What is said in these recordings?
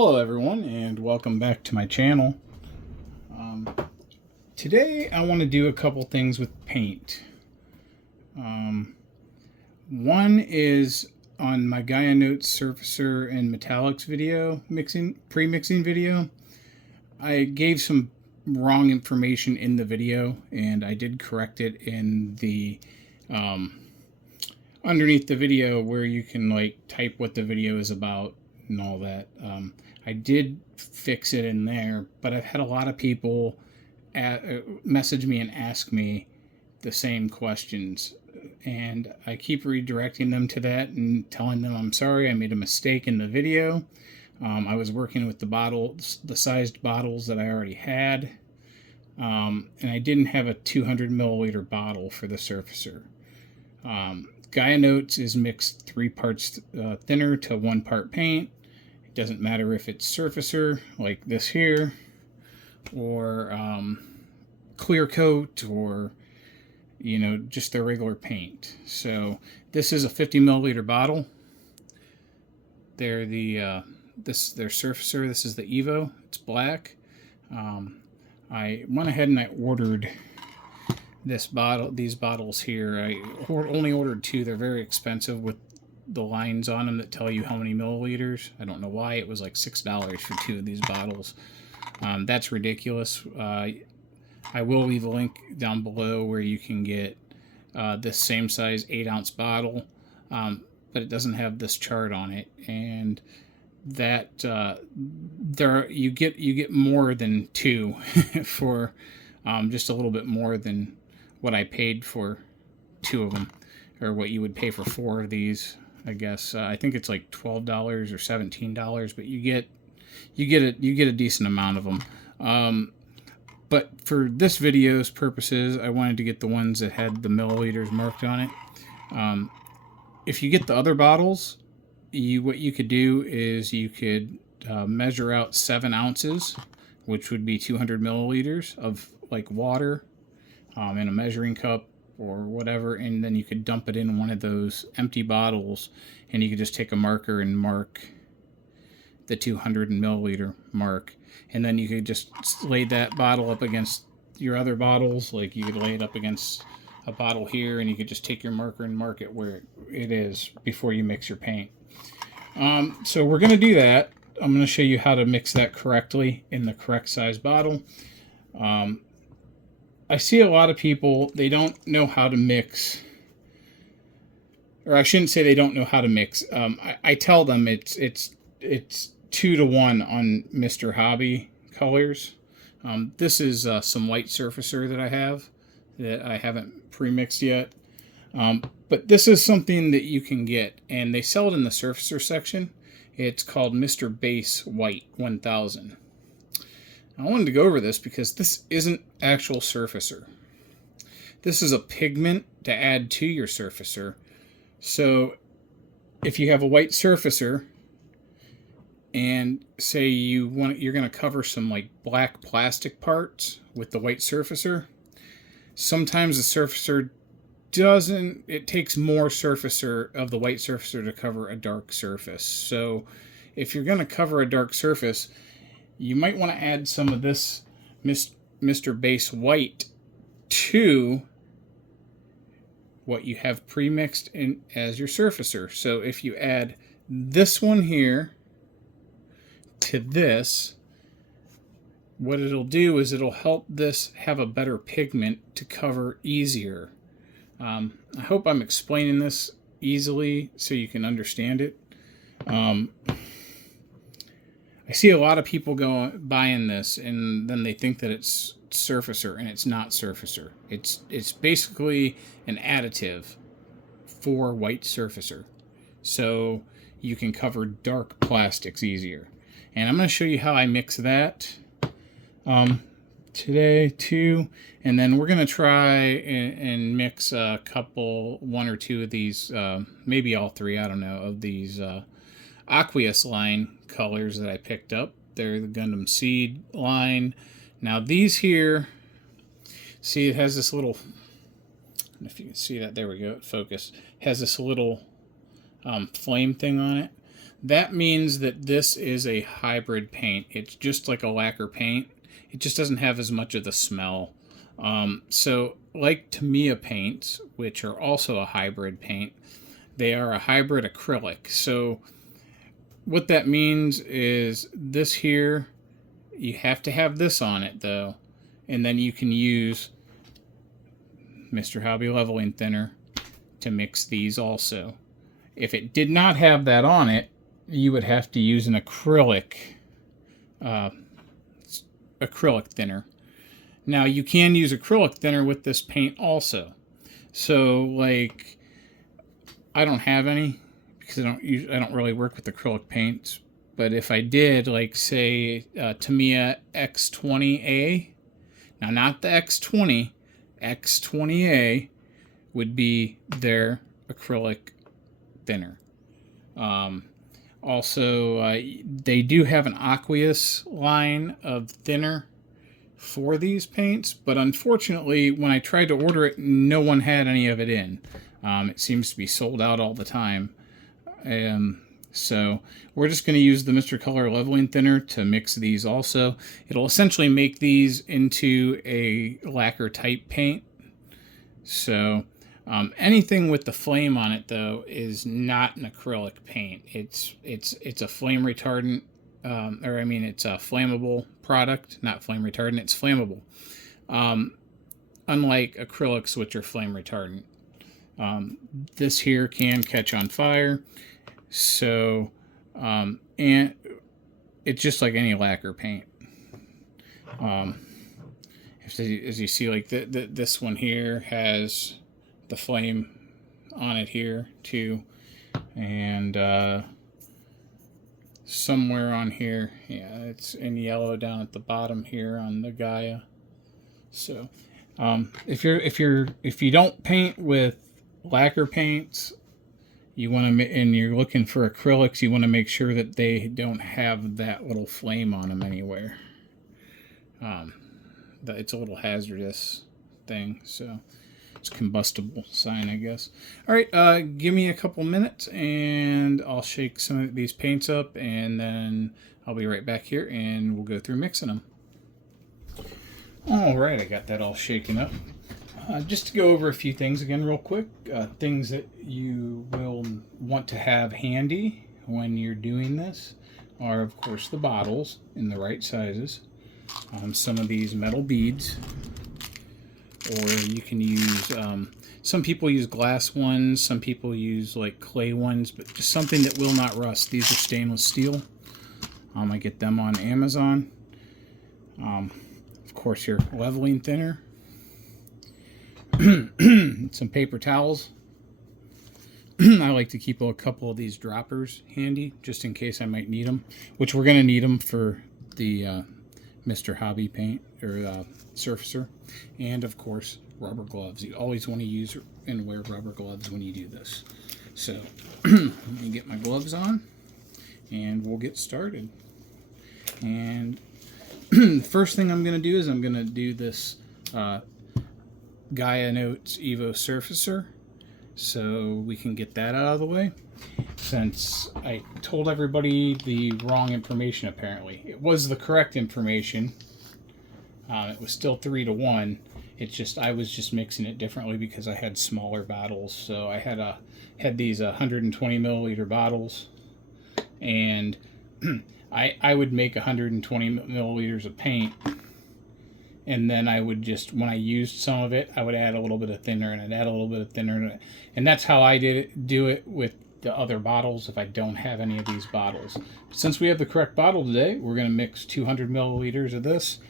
Hello everyone and welcome back to my channel. Today I want to do a couple things with paint. One is on my Gaia Notes Surfacer and Metallics video, pre-mixing video. I gave some wrong information in the video and I did correct it in the underneath the video where you can like type what the video is about and all that. I did fix it in there, but I've had a lot of people message me and ask me the same questions, and I keep redirecting them to that and telling them I'm sorry, I made a mistake in the video. I was working with the sized bottles that I already had, and I didn't have a 200 milliliter bottle for the surfacer. Gaia Notes is mixed 3 parts thinner to 1 part paint. It doesn't matter if it's surfacer like this here, or clear coat, or just the regular paint. So this is a 50 milliliter bottle. They're their surfacer. This is the Evo. It's black. I went ahead and I ordered these bottles here. I only ordered 2. They're very expensive with the lines on them that tell you how many milliliters. I don't know why it was like $6 for 2 of these bottles. That's ridiculous. I will leave a link down below where you can get this same size 8-ounce bottle, but it doesn't have this chart on it, and that you get more than 2 for just a little bit more than what I paid for 2 of them, or what you would pay for 4 of these. I guess I think it's like $12 or $17, but you get a decent amount of them. But for this video's purposes, I wanted to get the ones that had the milliliters marked on it. If you get the other bottles, what you could do is you could measure out 7 ounces, which would be 200 milliliters of like water in a measuring cup or whatever, and then you could dump it in one of those empty bottles, and you could just take a marker and mark the 200 milliliter mark, and then you could just lay that bottle up against your other bottles. Like you could lay it up against a bottle here, and you could just take your marker and mark it where it is before you mix your paint. So we're going to do that. I'm going to show you how to mix that correctly in the correct size bottle. I see a lot of people, they don't know how to mix, or I shouldn't say they don't know how to mix. I tell them it's 2 to 1 on Mr. Hobby colors. This is some white surfacer that I have that I haven't pre-mixed yet. But this is something that you can get, and they sell it in the surfacer section. It's called Mr. Base White 1000. I wanted to go over this because this isn't actual surfacer. This is a pigment to add to your surfacer. So if you have a white surfacer, and say you're going to cover some like black plastic parts with the white surfacer, sometimes the surfacer it takes more surfacer of the white surfacer to cover a dark surface. So if you're going to cover a dark surface, you might want to add some of this Mr. Base White to what you have pre-mixed in as your surfacer. So if you add this one here to this, what it'll do is it'll help this have a better pigment to cover easier. I hope I'm explaining this easily so you can understand it. I see a lot of people buying this, and then they think that it's surfacer, and it's not surfacer. It's basically an additive for white surfacer, so you can cover dark plastics easier. And I'm going to show you how I mix that today too, and then we're going to try and mix one or two of these, maybe all 3, I don't know, of these Aqueous line colors that I picked up. They're the Gundam Seed line. Now these here, see, it has this little, I don't know if you can see that, there we go, focus, has this little flame thing on it. that means that this is a hybrid paint. It's just like a lacquer paint. It just doesn't have as much of the smell. So like Tamiya paints, which are also a hybrid paint, they are a hybrid acrylic. So what that means is this here, you have to have this on it though, and then you can use Mr. Hobby leveling thinner to mix these also. If it did not have that on it, you would have to use an acrylic thinner. Now you can use acrylic thinner with this paint also. So like, I don't have any because I don't really work with acrylic paints. But if I did, like say Tamiya X20A, now not the X20, X20A would be their acrylic thinner. Also, they do have an Aqueous line of thinner for these paints, but unfortunately, when I tried to order it, no one had any of it in. It seems to be sold out all the time. So we're just going to use the Mr. Color leveling thinner to mix these also. It'll essentially make these into a lacquer type paint. So anything with the flame on it though is not an acrylic paint. It's a flame retardant, it's a flammable product, not flame retardant. It's flammable. Unlike acrylics, which are flame retardant. This here can catch on fire. So, and it's just like any lacquer paint. As you see, like this one here has the flame on it here too, and somewhere on here, yeah, it's in yellow down at the bottom here on the Gaia. So, if you don't paint with lacquer paints, you want to, and you're looking for acrylics, you want to make sure that they don't have that little flame on them anywhere. It's a little hazardous thing, so it's combustible sign, I guess. All right, give me a couple minutes, and I'll shake some of these paints up, and then I'll be right back here, and we'll go through mixing them. All right, I got that all shaken up. Just to go over a few things again real quick, things that you will want to have handy when you're doing this are, of course, the bottles in the right sizes, some of these metal beads, or you can use, some people use glass ones, some people use like clay ones, but just something that will not rust. These are stainless steel. I get them on Amazon. Of course, your leveling thinner. Some paper towels. I like to keep a couple of these droppers handy just in case I might need them, which we're going to need them for the Mr. Hobby paint or surfacer. And of course, rubber gloves. You always want to use and wear rubber gloves when you do this. So let me get my gloves on and we'll get started. And first thing I'm going to do is I'm going to do this Gaia Notes Evo Surfacer, so we can get that out of the way, since I told everybody the wrong information. Apparently it was the correct information. It was still 3-to-1. It's just I was just mixing it differently because I had smaller bottles. So I had these 120 milliliter bottles, and I would make 120 milliliters of paint. And then I would just, when I used some of it, I would add a little bit of thinner, and I'd add a little bit of thinner. And that's how I do it with the other bottles if I don't have any of these bottles. Since we have the correct bottle today, we're going to mix 200 milliliters of this.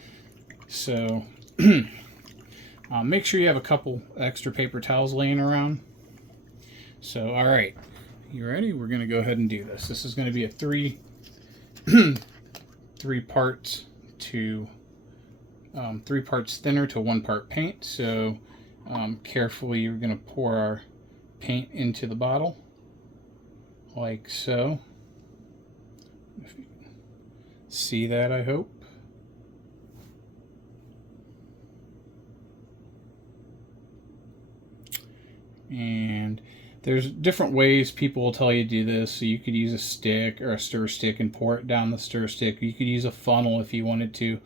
So make sure you have a couple extra paper towels laying around. So, all right. You ready? We're going to go ahead and do this. This is going to be a three parts to... 3 parts thinner to 1 part paint. So carefully you're going to pour our paint into the bottle like so. If you see that, I hope. And There's different ways people will tell you to do this. So you could use a stick or a stir stick and pour it down the stir stick. You could use a funnel if you wanted to.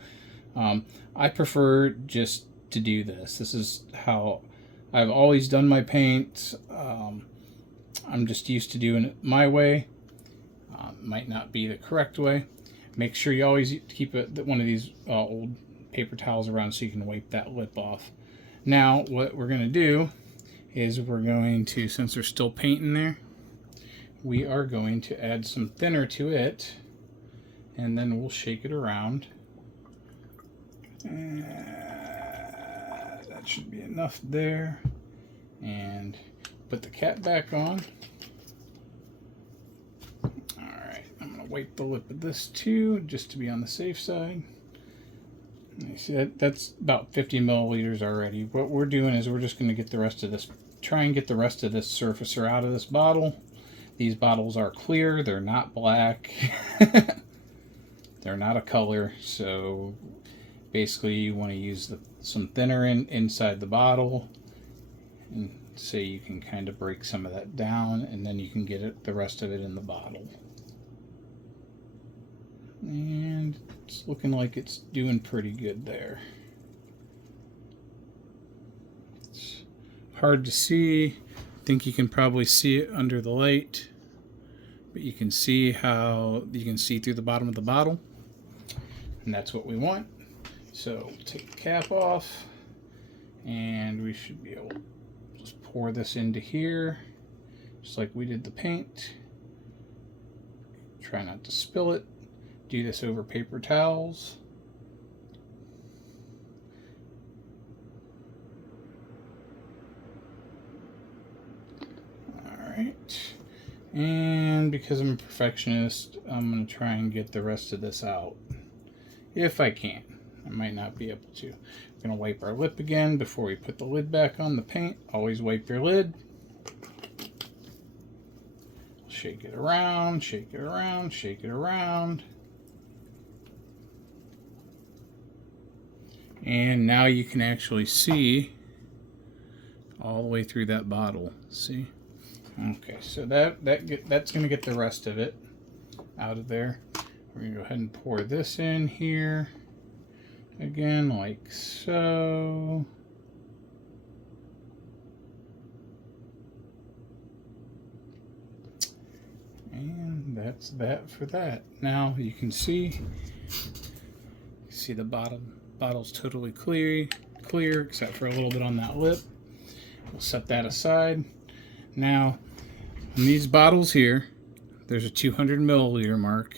I prefer just to do this. This is how I've always done my paints. I'm just used to doing it my way. Might not be the correct way. Make sure you always keep one of these old paper towels around so you can wipe that lip off. Now what we're going to do is we're going to, since there's still paint in there, we are going to add some thinner to it, and then we'll shake it around. That should be enough there. And put the cap back on. Alright, I'm going to wipe the lip of this too, just to be on the safe side. You see that's about 50 milliliters already. What we're doing is we're just going to get the rest of this, try and get the rest of this surfacer out of this bottle. These bottles are clear, they're not black. They're not a color, so basically you want to use some thinner inside the bottle, and so you can kind of break some of that down, and then you can get the rest of it in the bottle. And it's looking like it's doing pretty good there. It's hard to see. I think you can probably see it under the light, but you can see how you can see through the bottom of the bottle, and that's what we want. So take the cap off, and we should be able to just pour this into here, just like we did the paint. Try not to spill it. Do this over paper towels. Alright. And because I'm a perfectionist, I'm going to try and get the rest of this out. If I can. I might not be able to. We're going to wipe our lip again before we put the lid back on the paint. Always wipe your lid. Shake it around, shake it around, shake it around. And now you can actually see all the way through that bottle. See? Okay, so that's going to get the rest of it out of there. We're going to go ahead and pour this in here. Again, like so. And that's that for that. Now you can see the bottle's totally clear except for a little bit on that lip. We'll set that aside. Now, on these bottles here, there's a 200 milliliter mark,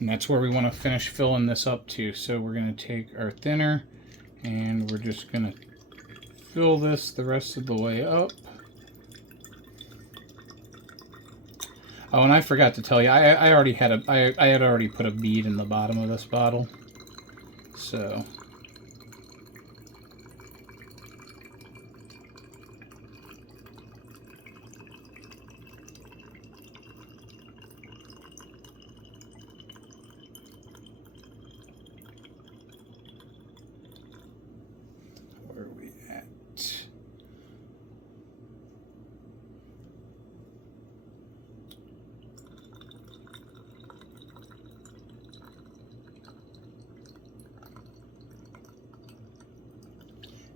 and that's where we want to finish filling this up to. So we're going to take our thinner, and we're just going to fill this the rest of the way up. Oh, and I forgot to tell you, I had already put a bead in the bottom of this bottle. So where are we at?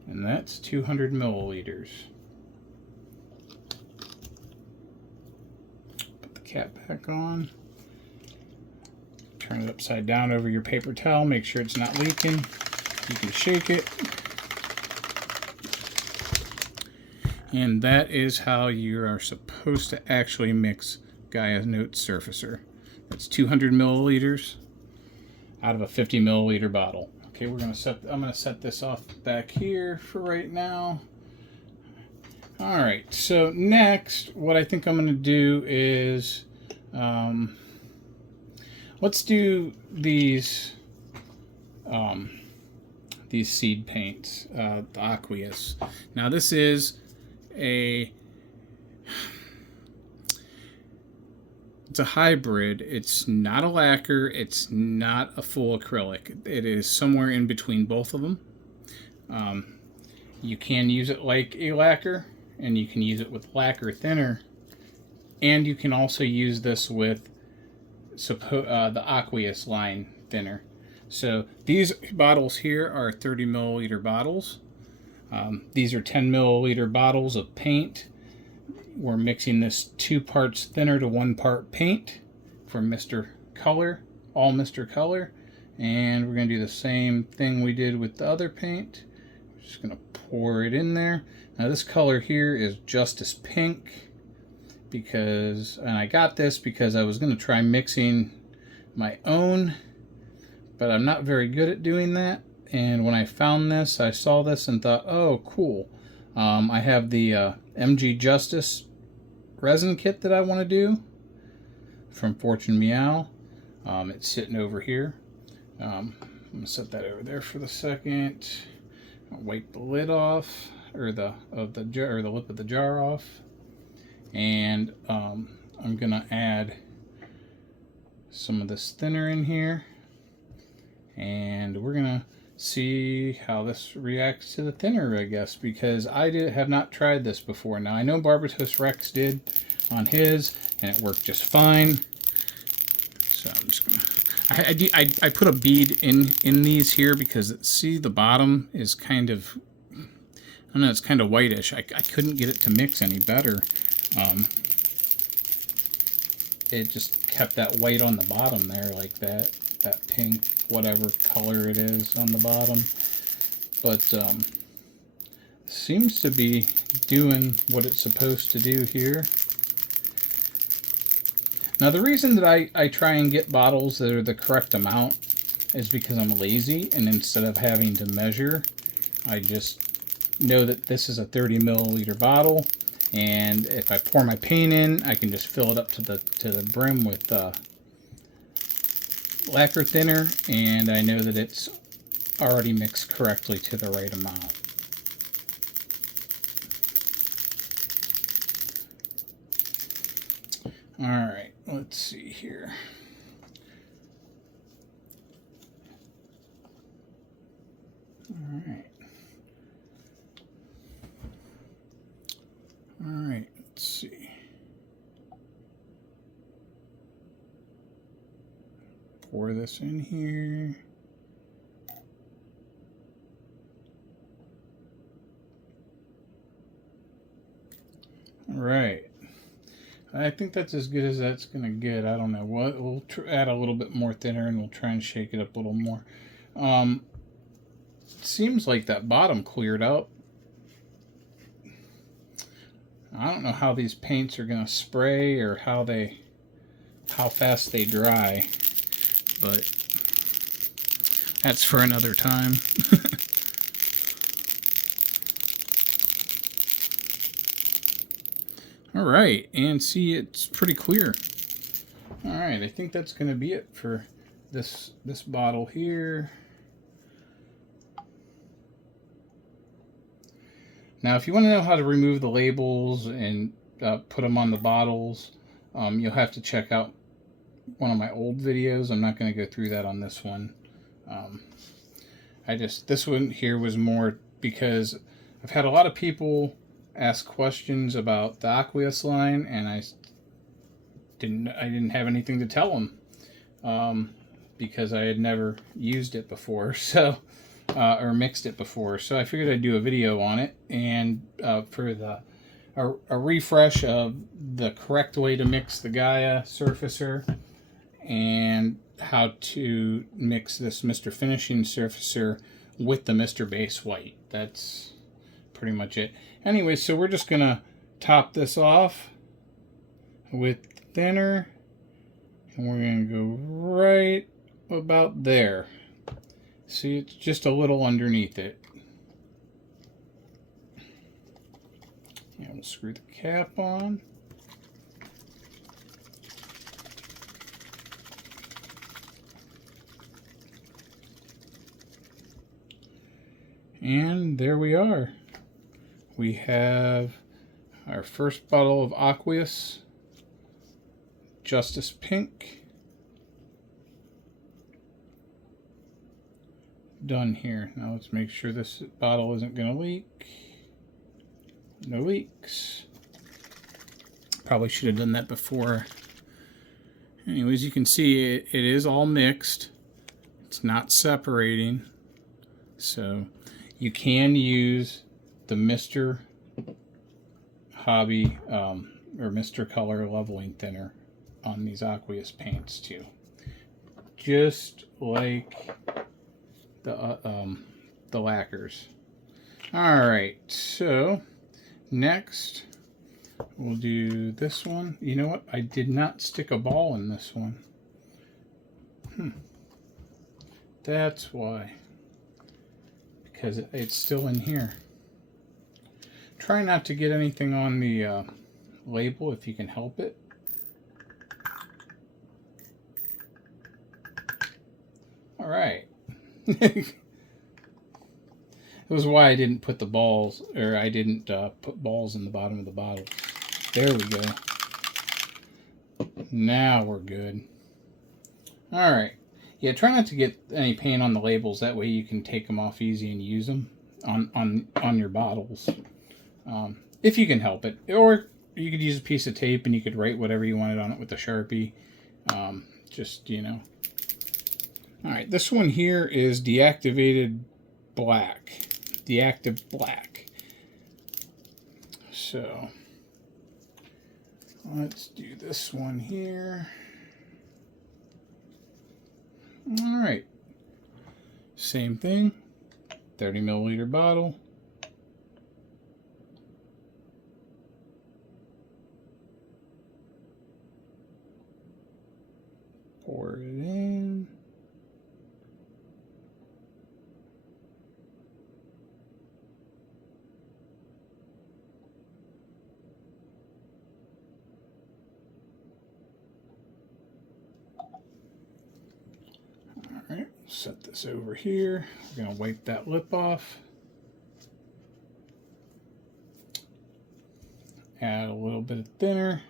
And that's 200 milliliters. Put the cap back on. Turn it upside down over your paper towel. Make sure it's not leaking. You can shake it. And that is how you are supposed to actually mix Gaia Note Surfacer. That's 200 milliliters out of a 50 milliliter bottle. Okay, I'm gonna set this off back here for right now. All right, so next, what I think I'm gonna do is, let's do these seed paints, the Aqueous. Now this is it's a hybrid. It's not a lacquer. It's not a full acrylic. It is somewhere in between both of them. You can use it like a lacquer, and you can use it with lacquer thinner And you can also use this with the Aqueous line thinner. So these bottles here are 30 milliliter bottles. These are 10 milliliter bottles of paint. We're mixing this 2 parts thinner to 1 part paint for Mr. Color, all Mr. Color. And we're going to do the same thing we did with the other paint. Just going to pour it in there. Now this color here is Justice Pink, and I got this because I was going to try mixing my own, but I'm not very good at doing that. And when I found this, I saw this and thought, oh, cool. I have the MG Justice resin kit that I want to do from Fortune Meow. It's sitting over here. I'm going to set that over there for the second. I'll wipe the lid off, or the lip of the jar off. And I'm gonna add some of this thinner in here, and we're gonna see how this reacts to the thinner, I guess, because I have not tried this before. Now I know Barbatos Rex did on his, and it worked just fine. So I'm just gonna, I put a bead in these here because, see, the bottom is kind of, I don't know, it's kind of whitish. I couldn't get it to mix any better. It just kept that white on the bottom there, like that pink, whatever color it is on the bottom. But seems to be doing what it's supposed to do here. Now the reason that I try and get bottles that are the correct amount is because I'm lazy, and instead of having to measure, I just know that this is a 30 milliliter bottle. And if I pour my paint in, I can just fill it up to the brim with lacquer thinner, and I know that it's already mixed correctly to the right amount. Alright, let's see here. Alright. Alright, let's see. Pour this in here. Alright. I think that's as good as that's going to get. I don't know. We'll add a little bit more thinner, and we'll try and shake it up a little more. It seems like that bottom cleared up. I don't know how these paints are going to spray or how fast they dry, but that's for another time. All right, and see, it's pretty clear. All right, I think that's going to be it for this bottle here. Now, if you want to know how to remove the labels and put them on the bottles, you'll have to check out one of my old videos. I'm not going to go through that on this one. This one here was more because I've had a lot of people ask questions about the Aqueous line, and I didn't have anything to tell them because I had never used it before, so. Or mixed it before, so I figured I'd do a video on it, and for a refresh of the correct way to mix the Gaia surfacer and how to mix this Mr. Finishing surfacer with the Mr. Base White. That's pretty much it. Anyway, so we're just gonna top this off with thinner, and we're gonna go right about there. See, it's just a little underneath it. And we'll screw the cap on. And there we are. We have our first bottle of Aqueous Justice Pink done here. Now let's make sure this bottle isn't going to leak. No leaks. probably should have done that before. Anyways, you can see it is all mixed. It's not separating. So you can use the Mr. Hobby or Mr. Color leveling thinner on these aqueous paints too. Just like the lacquers. Alright, so next we'll do this one. You know what? I did not stick a ball in this one. That's why. Because it's still in here. Try not to get anything on the label if you can help it. Alright. That was why I didn't put the balls, or I didn't put balls in the bottom of the bottle. There we go. Now we're good. Alright. Yeah, try not to get any paint on the labels. That way you can take them off easy and use them on your bottles. If you can help it. Or you could use a piece of tape and you could write whatever you wanted on it with a Sharpie. Just, you know. Alright, this one here is deactivated black. Deactive black. So, let's do this one here. Alright. Same thing. 30 milliliter bottle. Pour it in. Alright, set this over here. We're going to wipe that lip off. Add a little bit of thinner.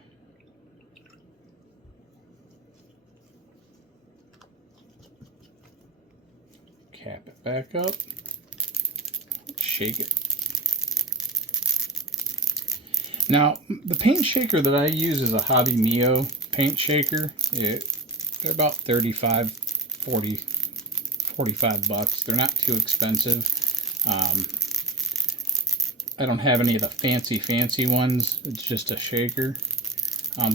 Cap it back up. Shake it. Now, the paint shaker that I use is a Hobby Mio paint shaker. They're about 35, 40, 45 bucks. They're not too expensive. I don't have any of the fancy ones. It's just a shaker.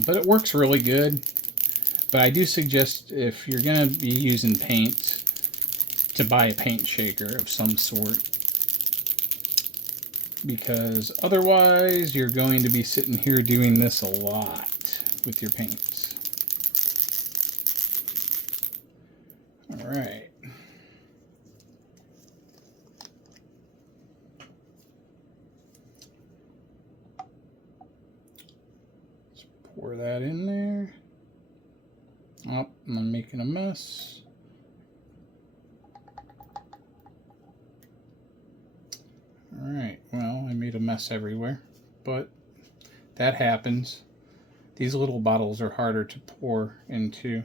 But it works really good. But I do suggest if you're going to be using paints, to buy a paint shaker of some sort. Because otherwise you're going to be sitting here doing this a lot with your paints. Alright. Let's pour that in there. Oh, I'm making a mess. Alright, well, I made a mess everywhere, but that happens. These little bottles are harder to pour into.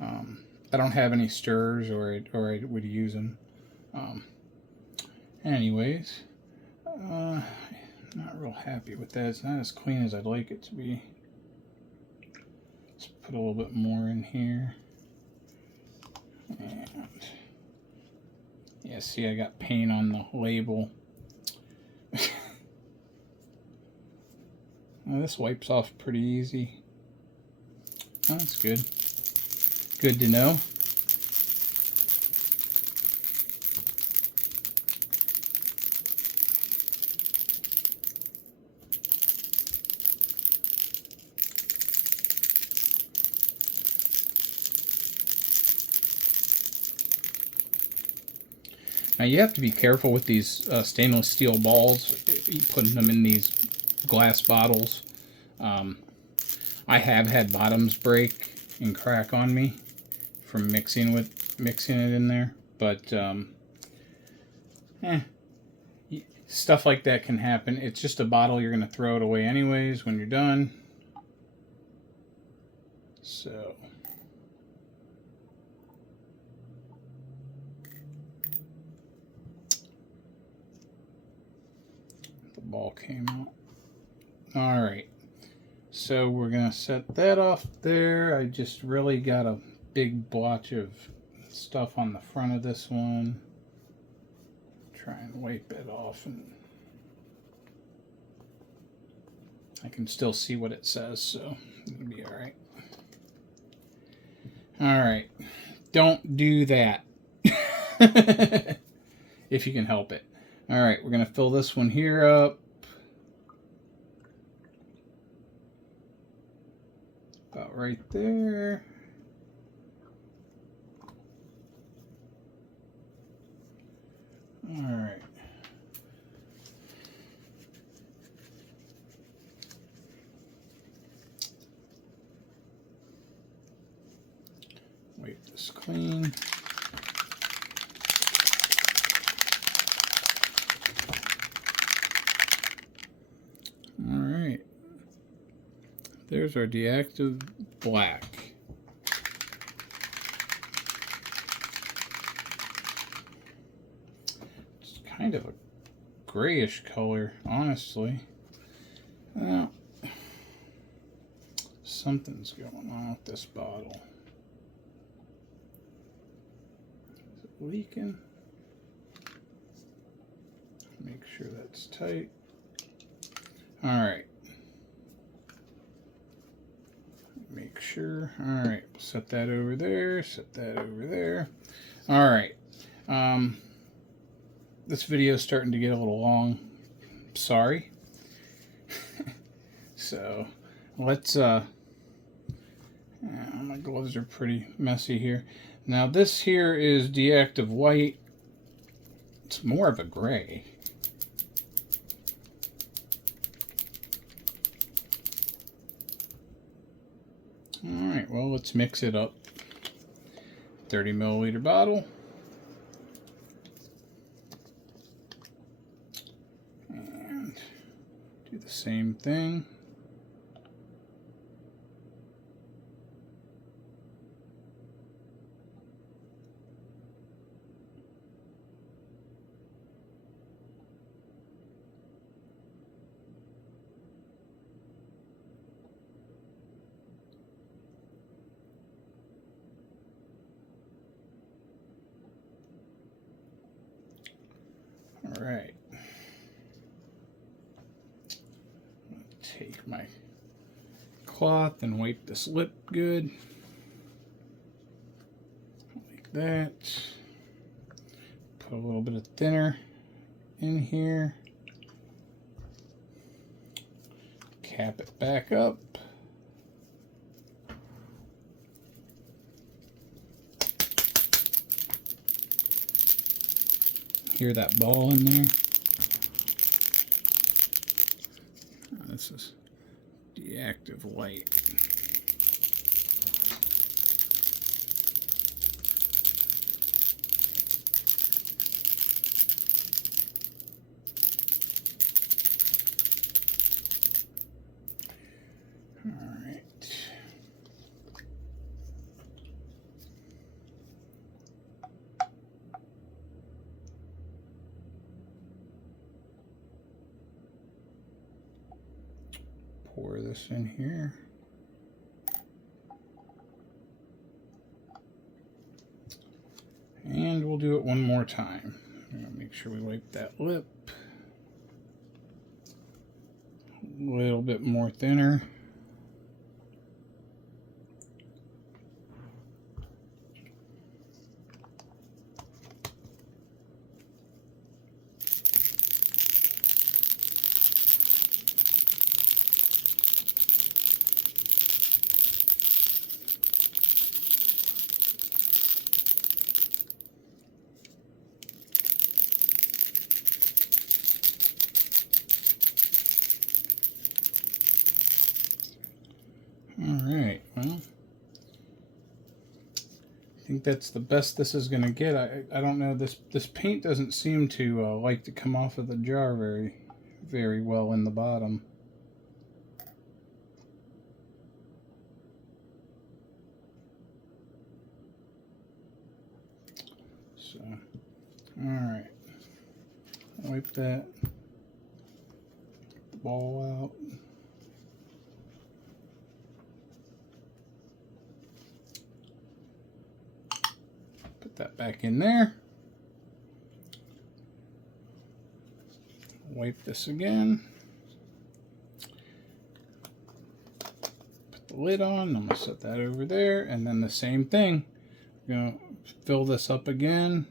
I don't have any stirrers, or I would use them. Anyways, not real happy with that. It's not as clean as I'd like it to be. Let's put a little bit more in here. And yeah, see, I got paint on the label. Well, this wipes off pretty easy. Oh, that's good. Good to know. Now you have to be careful with these stainless steel balls, putting them in these glass bottles. I have had bottoms break and crack on me from mixing it in there, but stuff like that can happen. It's just a bottle. You're going to throw it away anyways when you're done. So the ball came out. All right. So we're going to set that off there. I just really got a big blotch of stuff on the front of this one. Try and wipe it off, and I can still see what it says, so it'll be all right. All right, don't do that if you can help it. All right, we're going to fill this one here up. About right there. All right. Wipe this clean. All right. There's our deactive black. It's kind of a grayish color, honestly. Well, something's going on with this bottle. Is it leaking? Make sure that's tight. All right. Make sure. All right. Set that over there. Set that over there. All right. This video is starting to get a little long. Sorry. So let's. My gloves are pretty messy here. Now this here is deactive white. It's more of a gray. Alright, well, let's mix it up. 30 milliliter bottle. And do the same thing. All right. Take my cloth and wipe this lip good. Like that. Put a little bit of thinner in here. Cap it back up. Hear that ball in there? Oh, this is deactive white. All right. Pour this in here. And we'll do it one more time. Make sure we wipe that lip. A little bit more thinner. Alright, well, I think that's the best this is going to get. I don't know, this paint doesn't seem to like to come off of the jar very well in the bottom. So, alright, wipe that ball out. Put that back in there. Wipe this again. Put the lid on. I'm going to set that over there. And then the same thing. I'm going to fill this up again.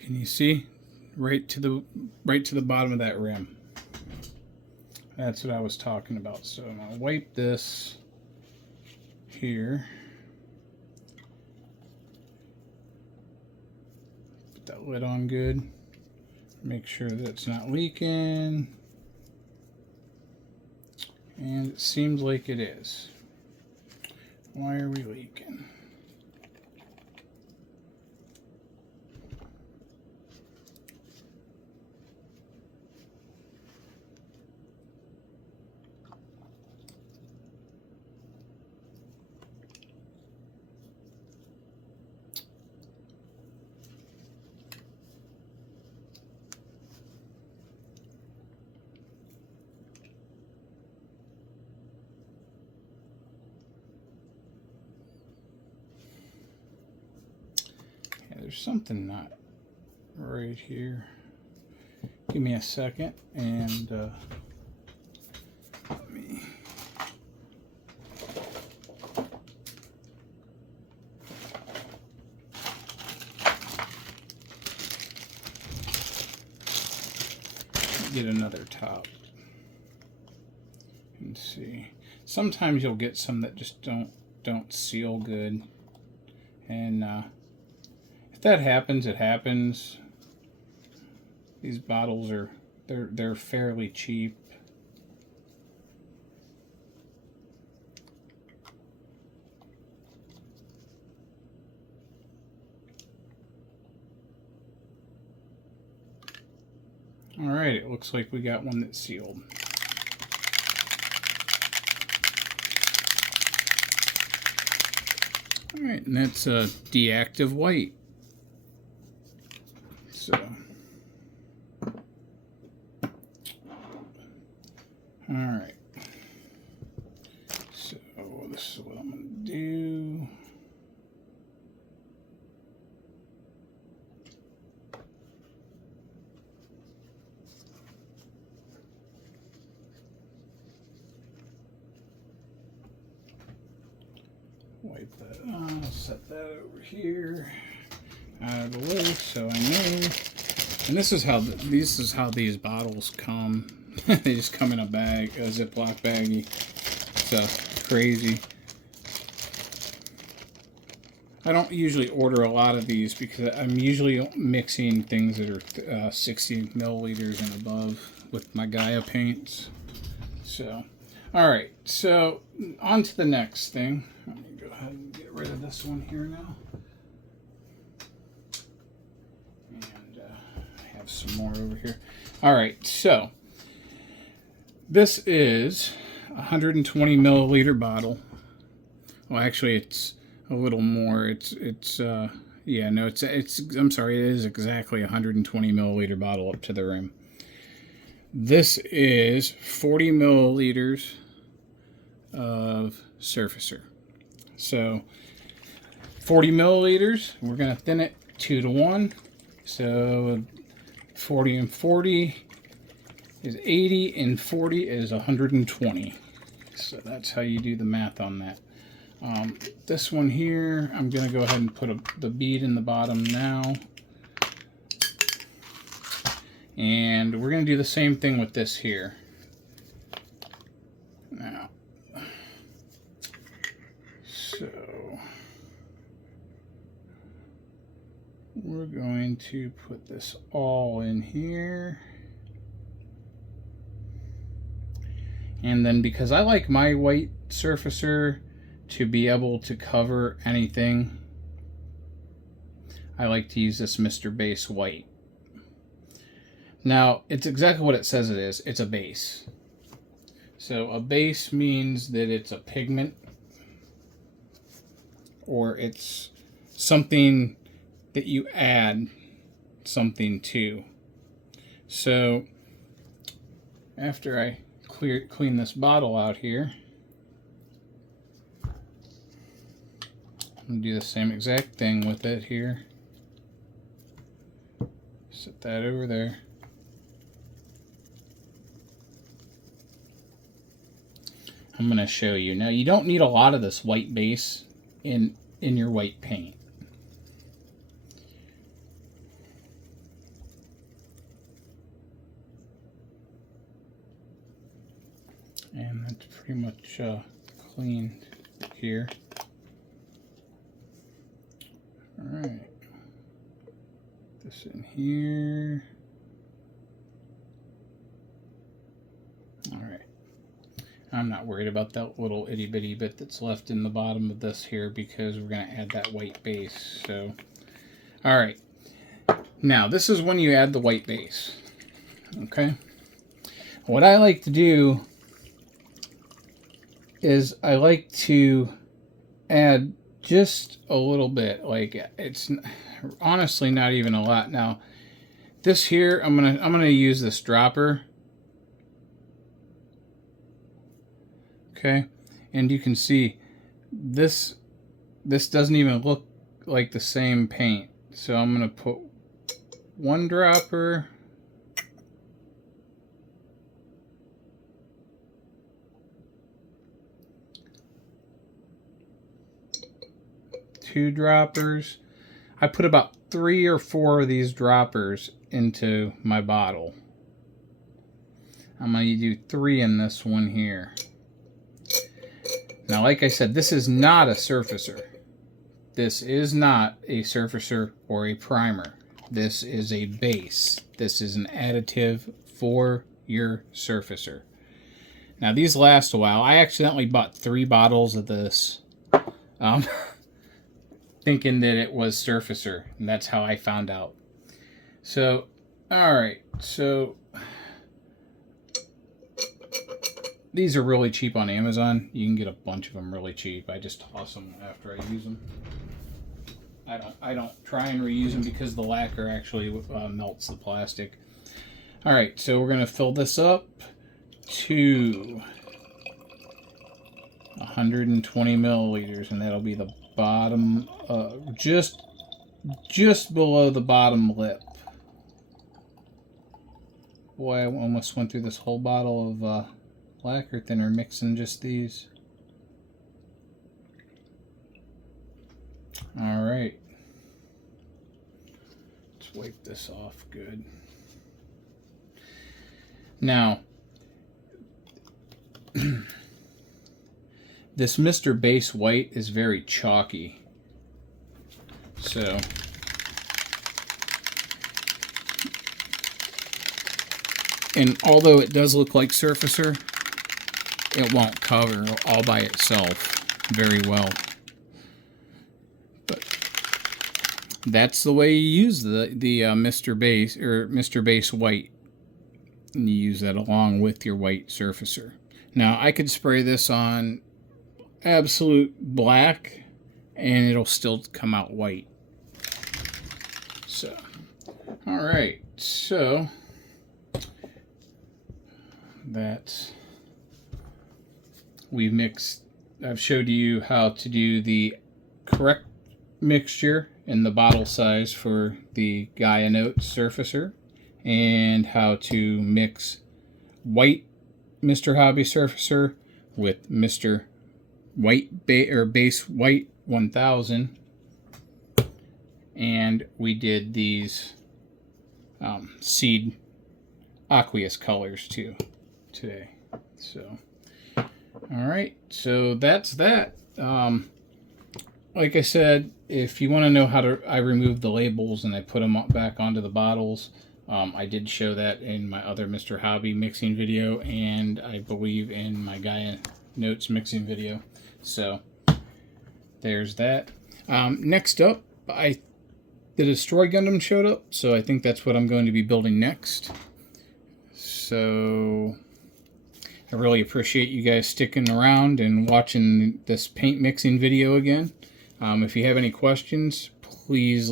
Can you see? Right to the bottom of that rim. That's what I was talking about. So I'm going to wipe this here. Put that lid on good. Make sure that it's not leaking. And it seems like it is. Why are we leaking? There's something not right here. Give me a second and let me get another top and see. Sometimes you'll get some that just don't seal good, and if that happens, it happens. These bottles are they're fairly cheap. All right, it looks like we got one that's sealed. All right, and that's a deactive white. So, all right. So this is what I'm going to do. Wipe that on. I'll set that over here out of the way so I know. And this is how these bottles come. They just come in a bag, a Ziploc baggie. So crazy. I don't usually order a lot of these because I'm usually mixing things that are 60 milliliters and above with my Gaia paints. So, all right. So on to the next thing. Let me go ahead and get rid of this one here now. And I have some more over here. All right. So this is a 120 milliliter bottle. Well, actually, it's a little more. Yeah, no, it's. I'm sorry, it is exactly 120 milliliter bottle up to the rim. This is 40 milliliters of surfacer. So 40 milliliters, we're going to thin it 2 to 1. So 40 and 40 is 80 and 40 is 120. So that's how you do the math on that. This one here, I'm going to go ahead and put the bead in the bottom now. And we're going to do the same thing with this here. Now, so we're going to put this all in here. And then because I like my white surfacer to be able to cover anything, I like to use this Mr. Base White. Now, it's exactly what it says it is. It's a base. So a base means that it's a pigment, or it's something that you add something to. So after I clean this bottle out here, I'm going to do the same exact thing with it here. Set that over there. I'm going to show you. Now, you don't need a lot of this white base in your white paint. And that's pretty much cleaned here. All right. This in here. All right. I'm not worried about that little itty bitty bit that's left in the bottom of this here because we're going to add that white base. So, all right. Now, this is when you add the white base. Okay. What I like to do is I like to add just a little bit. Like, it's honestly not even a lot. Now, this here, I'm gonna use this dropper. Okay, and you can see this doesn't even look like the same paint. So I'm gonna put one dropper, two droppers. I put about 3 or 4 of these droppers into my bottle. I'm going to do 3 in this one here. Now, like I said, this is not a surfacer. This is not a surfacer or a primer. This is a base. This is an additive for your surfacer. Now, these last a while. I accidentally bought 3 bottles of this, thinking that it was surfacer, and that's how I found out. So, all right. So, these are really cheap on Amazon. You can get a bunch of them really cheap. I just toss them after I use them. I don't try and reuse them because the lacquer actually melts the plastic. All right, so we're gonna fill this up to 120 milliliters, and that'll be the bottom, just below the bottom lip. Boy, I almost went through this whole bottle of lacquer thinner mixing just these. All right. Let's wipe this off good. Now, this Mr. Base White is very chalky. So, and although it does look like surfacer, it won't cover all by itself very well. But that's the way you use the Mr. Base or Mr. Base White. And you use that along with your white surfacer. Now, I could spray this on absolute black and it'll still come out white. So, all right. So, that's we've mixed. I've showed you how to do the correct mixture in the bottle size for the Gaia Notes surfacer, and how to mix white Mr. Hobby surfacer with Mr. White Base White 1000, and we did these seed aqueous colors too today. So, all right, so that's that. Like I said, if you want to know how I remove the labels and I put them back onto the bottles, I did show that in my other Mr. Hobby mixing video, and I believe in my Gaia Notes mixing video. So there's that. Next up, the Destroy Gundam showed up, so I think that's what I'm going to be building next. So I really appreciate you guys sticking around and watching this paint mixing video again. If you have any questions, please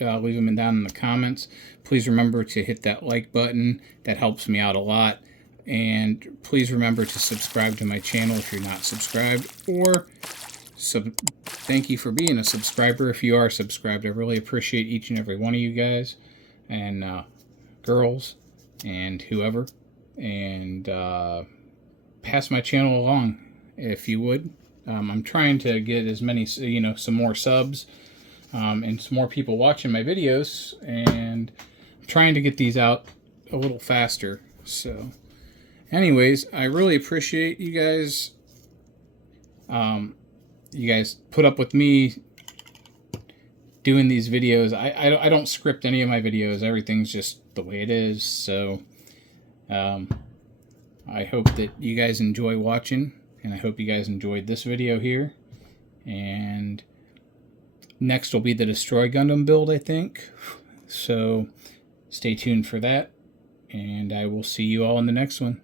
leave them down in the comments. Please remember to hit that like button. That helps me out a lot. And please remember to subscribe to my channel if you're not subscribed, or thank you for being a subscriber if you are subscribed. I really appreciate each and every one of you guys and girls and whoever. And pass my channel along if you would. I'm trying to get as many, some more subs and some more people watching my videos, and I'm trying to get these out a little faster. So anyways, I really appreciate you guys. You guys put up with me doing these videos. I don't script any of my videos. Everything's just the way it is. So I hope that you guys enjoy watching, and I hope you guys enjoyed this video here. And next will be the Destroy Gundam build, I think. So stay tuned for that, and I will see you all in the next one.